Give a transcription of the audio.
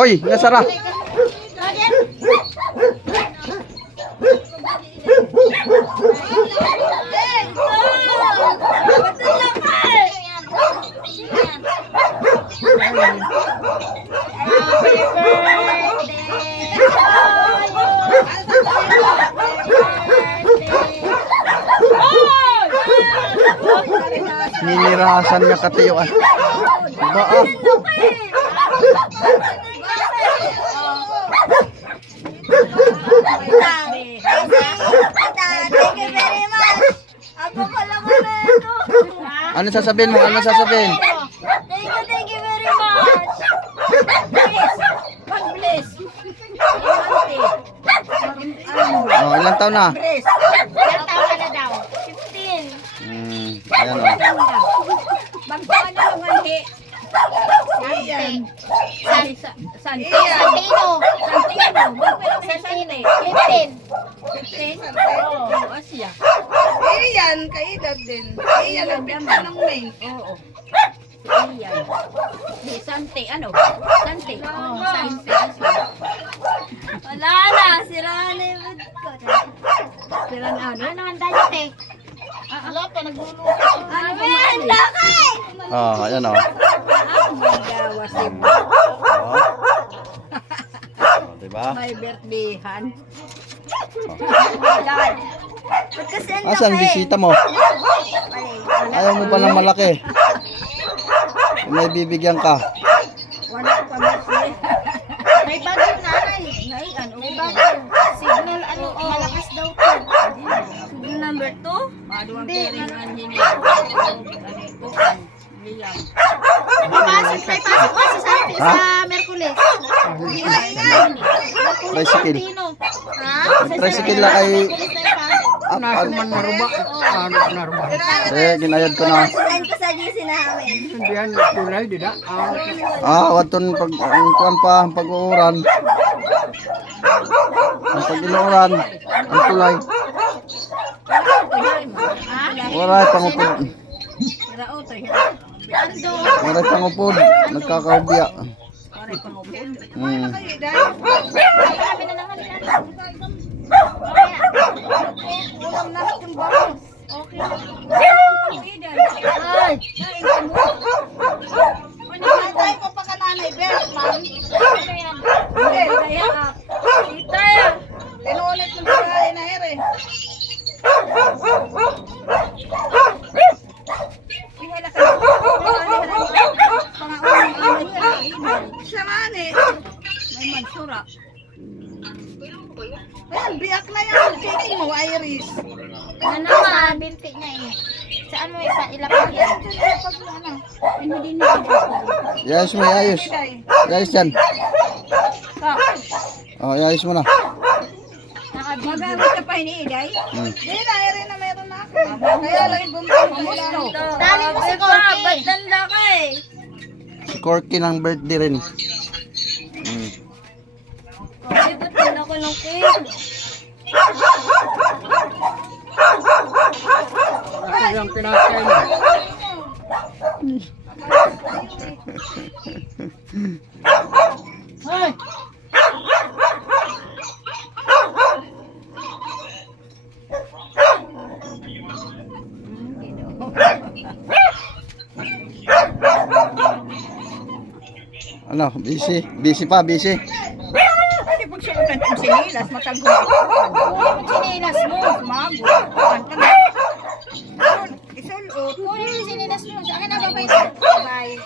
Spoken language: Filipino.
Oy, nasara. Ninirasan niya katiyuan. Ba ah. Thank you very much. Ako ko lang ito. Ano sasabihin mo? Ano sasabihin? Thank you very much. Please, mag-bless. Oh, ilang taon na? Bless. Ilang taon ka na daw? 15. Ayan o. Magpano yung anhi? Sante. Santino. Santino. 15. Oo, Asya. Iyan, kaedad din. Iyan, nagpinta ng May. Oo. Iyan. Di Sante, ano? Sante. Oo, Sante. Wala na, sira na yung mood ko. Sira na ano? Ano ang diet eh? Wala pa, nagluluto. Ano ba yan? Lakay! Oh, ayan o. Magawa si Oh. Oh, diba? may birthdayhan. Kasi ang Asan bisita mo? Ayaw mo pa ng malaki. May bibigyan ka. Wala pa birthday. May bagay na ay. May bagay. Signal ano, malakas daw to. Signal number 2? Hindi. May pasok kasi sa Merkules. Tricycle. Ha? Tricycle lang kay... Naman naruba. Naruba. Ginayad ko na. Saan ko sa GC namin? Hindi yan tulay, di da? Waton pag ang kuwan pa ang pag-uuran. Ang pag-inuuran, ang tulay. Waray pangupod. Waray pangupod, nagkakaubya. Ulam lahat yung bangus. Ay! Nanay ko pa ka nanay, Bert, man. Tinuulit ng pagkain na here. Siya man eh. May magsura. Ayan, biyak na yan. Cake mo, Iris. Ano naman? Binti niya eh. Saan mo ilapag yan? Hindi na. Yayos mo, yayos. Yayos yan. Oh, yayos mo na. Magamit ka pa hiniigay? Hindi na, Iris na meron na ako. Kaya lang yung bumili. Dali mo si Corky. Ba't danda ka eh? Si Corky ng birthday rin. Corky, ba't danda ko ng cake? Ito yung pinakain mo. Hoy! Ano, busy? Busy pa, busy. Pwede pagsuotan yung sinilas, matagong ito. Kunin mo sinilas mo. Mago. Isuot. Kunin mo sinilas mo. Sa akin na ba? Bye.